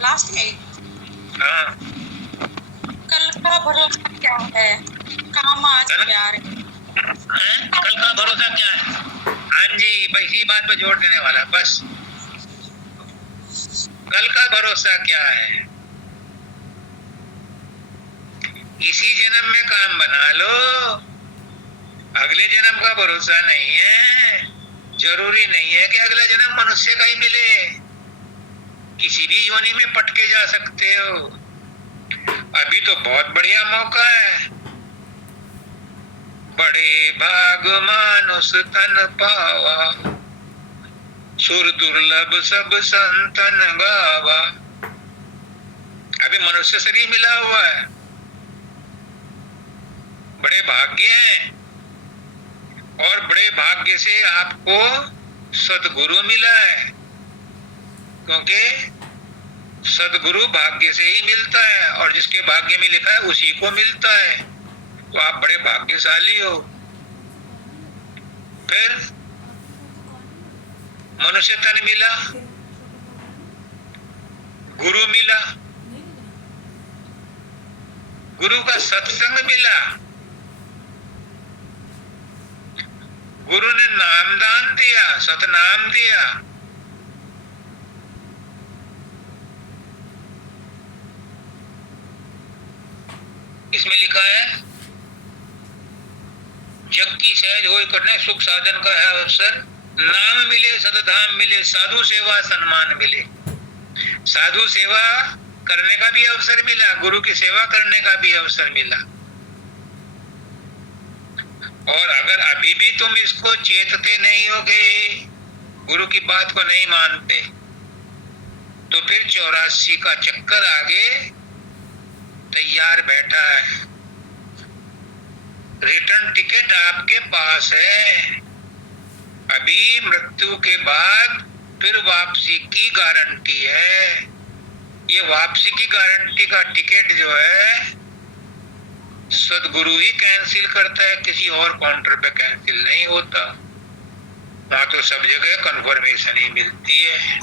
लास्ट में हाँ, कल का भरोसा क्या है, काम आज प्यार है। कल का भरोसा क्या है? हाँ जी, बस इसी बात पर जोर देने वाला, बस। कल का भरोसा क्या है? इसी जन्म में काम बना लो, अगले जन्म का भरोसा नहीं है। जरूरी नहीं है कि अगला जन्म मनुष्य का ही मिले, किसी भी योनि में पटके जा सकते हो। अभी तो बहुत बढ़िया मौका है। बड़े भाग मानुष तन पावा, सुर दुर्लभ सब संतन गावा। अभी मनुष्य शरीर मिला हुआ है, बड़े भाग्य हैं। और बड़े भाग्य से आपको सदगुरु मिला है, क्योंकि सदगुरु भाग्य से ही मिलता है, और जिसके भाग्य में लिखा है उसी को मिलता है। तो आप बड़े भाग्यशाली हो। फिर मनुष्य तन मिला, गुरु मिला, गुरु का सत्संग मिला, गुरु ने नामदान दिया, सतनाम दिया। इसमें लिखा है, जग की सहज होय करने सुख साधन का है अवसर, नाम मिले सतधाम मिले, साधु सेवा सन्मान मिले। साधु सेवा करने का भी अवसर मिला, गुरु की सेवा करने का भी अवसर मिला। और अगर अभी भी तुम इसको चेतते नहीं होगे, गुरु की बात को नहीं मानते, तो फिर 84 का चक्कर आगे तैयार बैठा है। रिटर्न टिकट आपके पास है। अभी मृत्यु के बाद फिर वापसी की गारंटी है। ये वापसी की गारंटी का टिकट जो है सदगुरु ही कैंसिल करता है, किसी और काउंटर पे कैंसिल नहीं होता। वहां तो सब जगह कंफर्मेशन ही मिलती है।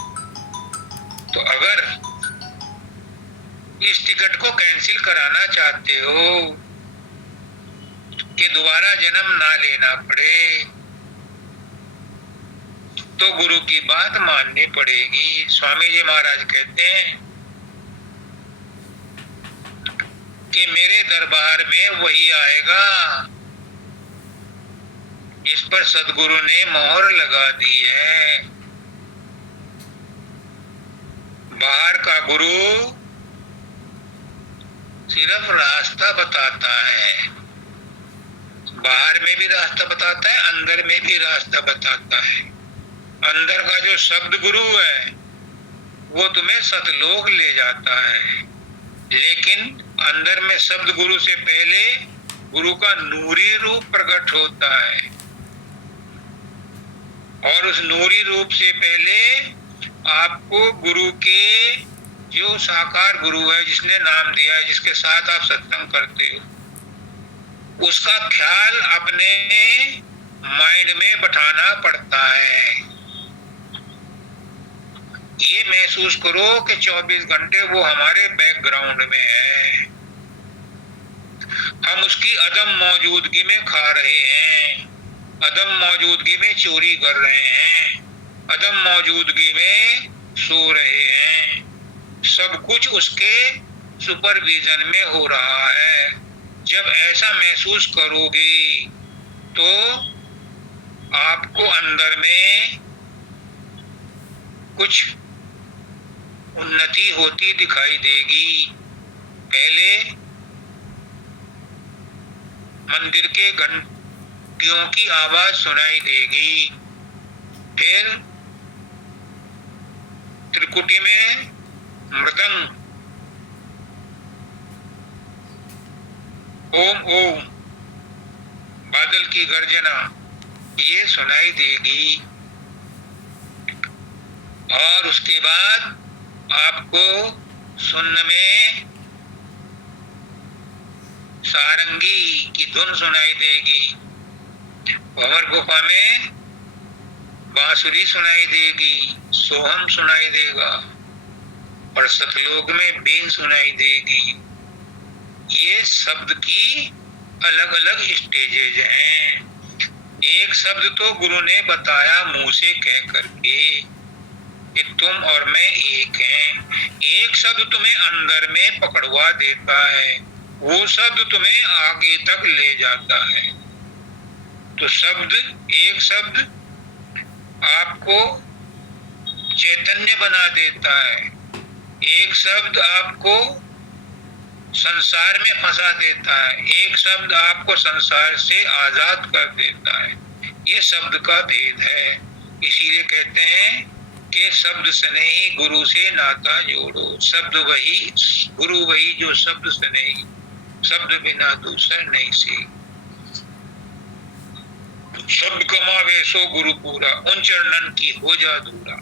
तो अगर इस टिकट को कैंसिल कराना चाहते हो कि दोबारा जन्म ना लेना पड़े, तो गुरु की बात माननी पड़ेगी। स्वामी जी महाराज कहते हैं कि मेरे दरबार में वही आएगा इस पर सदगुरु ने मोहर लगा दी है। बाहर का गुरु सिर्फ रास्ता बताता है, बाहर में भी रास्ता बताता है, अंदर में भी रास्ता बताता है। अंदर का जो शब्द गुरु है वो तुम्हें सतलोक ले जाता है, लेकिन अंदर में शब्द गुरु से पहले गुरु का नूरी रूप प्रकट होता है, और उस नूरी रूप से पहले आपको गुरु के जो साकार गुरु है, जिसने नाम दिया है, जिसके साथ आप सत्संग करते हो, उसका ख्याल अपने माइंड में बैठाना पड़ता है। ये महसूस करो कि 24 घंटे वो हमारे बैकग्राउंड में है। हम उसकी अदम मौजूदगी में खा रहे हैं, अदम मौजूदगी में चोरी कर रहे हैं, अदम मौजूदगी में सो रहे हैं। सब कुछ उसके सुपरविजन में हो रहा है। जब ऐसा महसूस करोगे तो आपको अंदर में कुछ उन्नति होती दिखाई देगी। पहले मंदिर के घंटियों की आवाज सुनाई देगी, फिर त्रिकुटी में मृदंग ओम ओम, बादल की गर्जना ये सुनाई देगी। और उसके बाद आपको सुनने में सारंगी की धुन सुनाई देगी। भंवर गुफा में बांसुरी सुनाई देगी, सोहम सुनाई देगा, और सतलोक में बीन सुनाई देगी। ये शब्द की अलग अलग स्टेजेज हैं। एक शब्द तो गुरु ने बताया मुंह से कह करके कि तुम और मैं एक हैं। एक शब्द तुम्हें अंदर में पकड़वा देता है, वो शब्द तुम्हें आगे तक ले जाता है। तो शब्द, एक शब्द आपको चैतन्य बना देता है, एक शब्द आपको संसार में फंसा देता है, एक शब्द आपको संसार से आजाद कर देता है। ये शब्द का भेद है। इसीलिए कहते हैं कि शब्द स्नेही गुरु से नाता जोड़ो। शब्द वही, गुरु वही जो शब्द स्नेही, शब्द बिना दूसरा नहीं से। शब्द कमावे सो गुरु पूरा, उन चरणन की हो जा दूरा।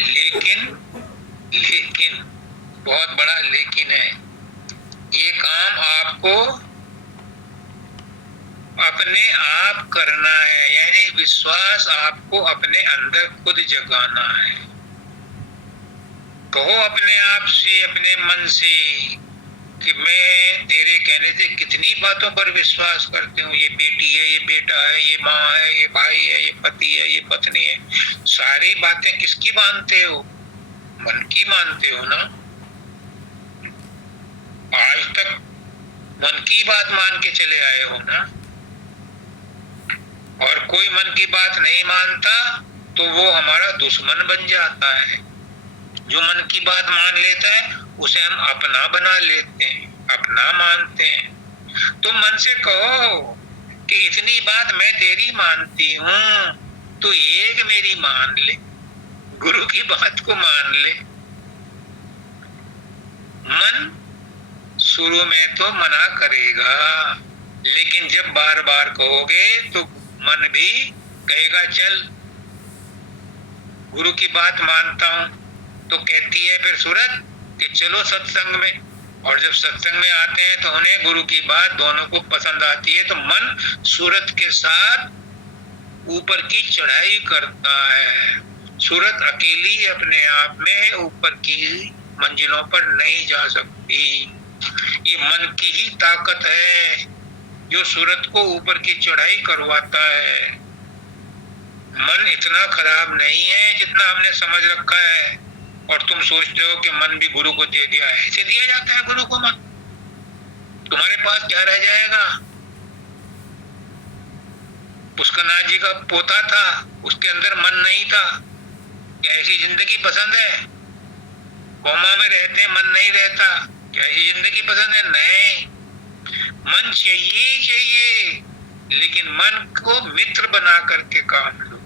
लेकिन बहुत बड़ा लेकिन है, ये काम आपको अपने आप करना है, यानी विश्वास आपको अपने अंदर खुद जगाना है। कहो अपने आप से, अपने मन से कि मैं तेरे कहने से कितनी बातों पर विश्वास करती हूँ। ये बेटी है, ये बेटा है, ये माँ है, ये भाई है, ये पति है, ये पत्नी है। सारी बातें किसकी मानते हो? मन की मानते हो ना। आज तक मन की बात मान के चले आए हो ना। और कोई मन की बात नहीं मानता तो वो हमारा दुश्मन बन जाता है। जो मन की बात मान लेता है उसे हम अपना बना लेते हैं, अपना मानते हैं। तो मन से कहो कि इतनी बात मैं तेरी मानती हूँ, तो एक मेरी मान ले, गुरु की बात को मान ले। मन शुरू में तो मना करेगा, लेकिन जब बार बार कहोगे तो मन भी कहेगा चल गुरु की बात मानता हूँ। तो कहती है फिर सूरत कि चलो सत्संग में। और जब सत्संग में आते हैं तो उन्हें गुरु की बात दोनों को पसंद आती है, तो मन सूरत के साथ ऊपर की चढ़ाई करता है। सूरत अकेली अपने आप में ऊपर की मंजिलों पर नहीं जा सकती। ये मन की ही ताकत है जो सूरत को ऊपर की चढ़ाई करवाता है। मन इतना खराब नहीं है जितना हमने समझ रखा है। और तुम सोचते हो कि मन भी गुरु को दे दिया है। ऐसे दिया जाता है गुरु को मन? तुम्हारे पास क्या रह जाएगा? पुष्करनाथ जी का पोता था, उसके अंदर मन नहीं था। क्या ऐसी जिंदगी पसंद है? कोमा में रहते हैं, मन नहीं रहता। क्या ऐसी जिंदगी पसंद है? नहीं। मन चाहिए, लेकिन मन को मित्र बना करके काम लो।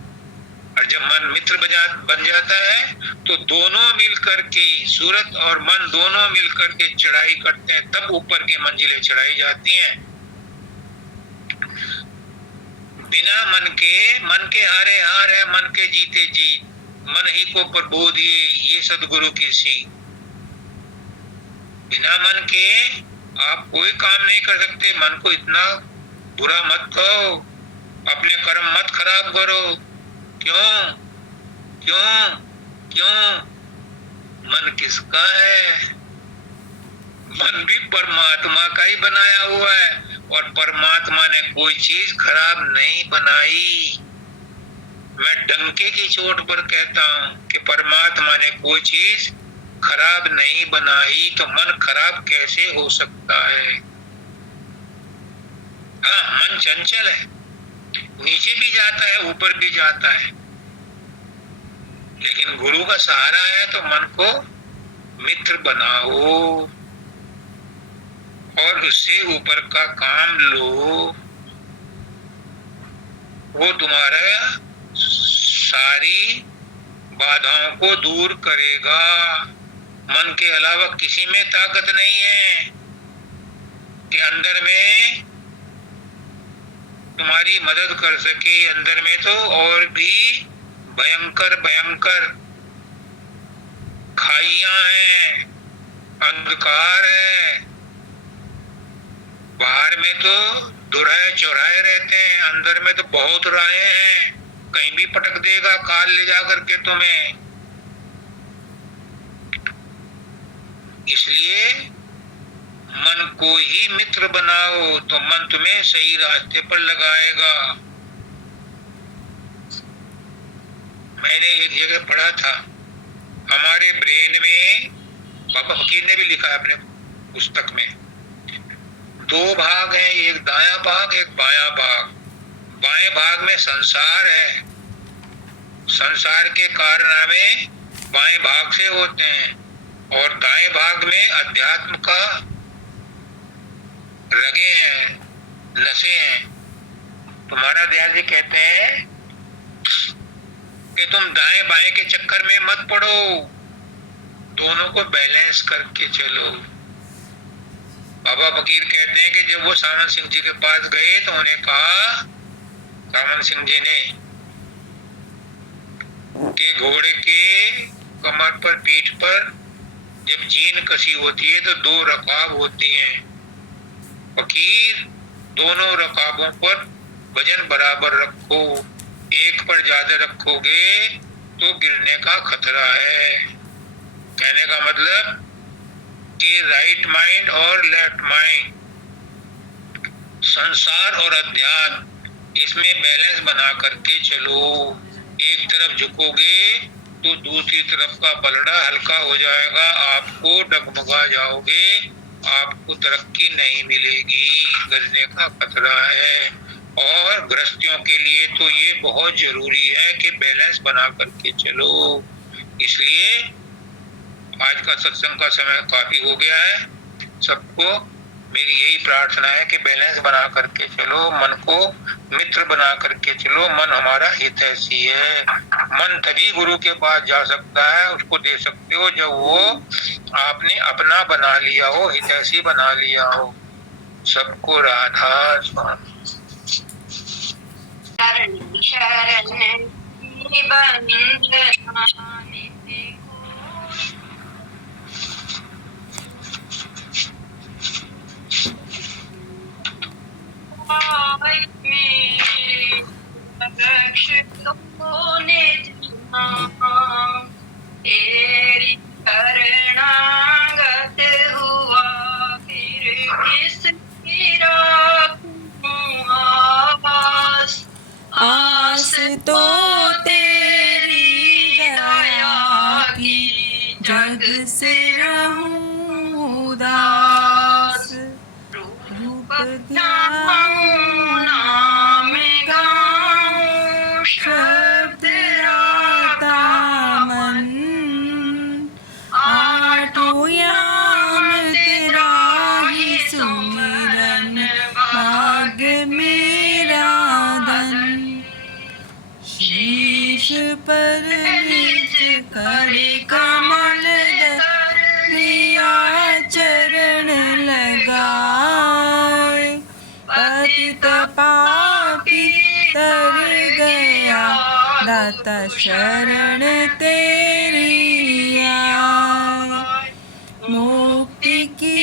और जब मन मित्र बन जाता है तो दोनों मिलकर के, सूरत और मन दोनों मिलकर के चढ़ाई करते हैं, तब ऊपर की मंजिलें चढ़ाई जाती हैं। बिना मन के हारे हार है, मन के जीते जीत। मन ही को प्रबोध ये सदगुरु की सीख। बिना मन के आप कोई काम नहीं कर सकते। मन को इतना बुरा मत कहो, अपने कर्म मत खराब करो। क्यों क्यों क्यों? मन किसका है? मन भी परमात्मा का ही बनाया हुआ है, और परमात्मा ने कोई चीज खराब नहीं बनाई। मैं डंके की चोट पर कहता हूँ कि परमात्मा ने कोई चीज खराब नहीं बनाई, तो मन खराब कैसे हो सकता है? हाँ, मन चंचल है, नीचे भी जाता है, ऊपर भी जाता है। लेकिन गुरु का सहारा है तो मन को मित्र बनाओ और उससे ऊपर का काम लो। वो तुम्हारा सारी बाधाओं को दूर करेगा। मन के अलावा किसी में ताकत नहीं है कि अंदर में तुम्हारी मदद कर सके। अंदर में तो और भी भयंकर खाइयां हैं, अंधकार है। बाहर में तो दुराहे चौराहे रहते हैं, अंदर में तो बहुत राहें हैं, कहीं भी पटक देगा काल ले जा करके तुम्हें। इसलिए मन को ही मित्र बनाओ तो मन तुम्हें सही रास्ते पर लगाएगा। मैंने एक जगह पढ़ा था, हमारे ब्रेन में, बाबा फकीर ने भी लिखा है अपने पुस्तक में, 2 भाग हैं, एक दायां भाग एक बायां भाग। बाएं भाग में संसार है, संसार के कारनामे बाएं भाग से होते हैं, और दाएं भाग में अध्यात्म का रगे हैं, नशे हैं। तुम्हारा दयाल जी कहते हैं कि तुम दाएं बाएं के चक्कर में मत पड़ो, दोनों को बैलेंस करके चलो। बाबा फकीर कहते हैं कि जब वो सामन सिंह जी के पास गए तो उन्हें कहा, सामन सिंह जी ने, कि घोड़े के कमर पर, पीठ पर जब जीन कसी होती है तो 2 रकाब होती हैं। फकीर, दोनों रकाबों पर वजन बराबर रखो, एक पर ज्यादा रखोगे तो गिरने का खतरा है। कहने का मतलब कि राइट माइंड और लेफ्ट माइंड, संसार और अध्यात्म, इसमें बैलेंस बना करके चलो। एक तरफ झुकोगे तो दूसरी तरफ का पलड़ा हल्का हो जाएगा, आपको डगमगा जाओगे, आपको तरक्की नहीं मिलेगी, गिरने का खतरा है। और गृहस्थियों के लिए तो ये बहुत जरूरी है कि बैलेंस बना करके चलो। इसलिए आज का सत्संग का समय काफी हो गया है, सबको मेरी यही प्रार्थना है कि बैलेंस बना करके चलो, मन को मित्र बना करके चलो। मन हमारा हितैषी है, मन तभी गुरु के पास जा सकता है, उसको दे सकते हो जब वो आपने अपना बना लिया हो, हितैषी बना लिया हो। सबको राधा स्वामी। शरण शरण वंदना नित्य रक्ष दो निज नाम, तेरी शरणागत हुआ फिर किसकी राखूं आस। आस तो तेरी दया की, जग से रहूं उदास। रूप ध्याऊं नाम गाऊं, शब्द राता मन। आठों याम तेरा ही सुमिरन, भाग्य मेरा धन। शीश पर निज करे कमल दर, लिया चरण लगाए। पतित पापी तर गया, दाता शरण तेरी आए। मुक्ति की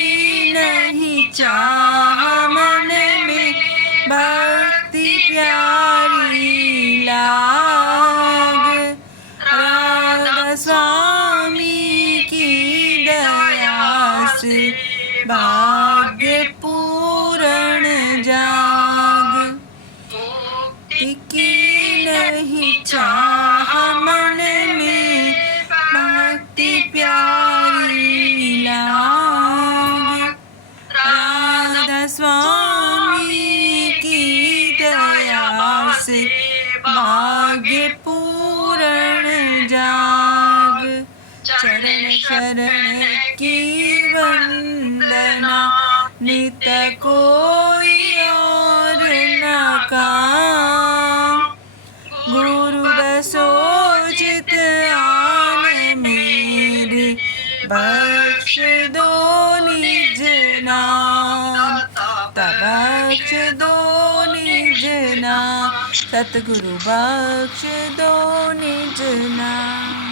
नहीं चाह मन में, भक्ति प्यारी लाग। राधा स्वामी की दया से भाग्य पूर्ण जाग। मुक्ति की नहीं चाह मन में, भक्ति प्यारी लाग। राधा स्वामी की दया से भाग्य पूर्ण जाग। चरण शरण की वंदना, नित कोई और न काम। गुरु बसो जित आन मेरे, बख्श दो निज नाम। बख्श दो निज नाम, सतगुरु बख्श दो निज नाम।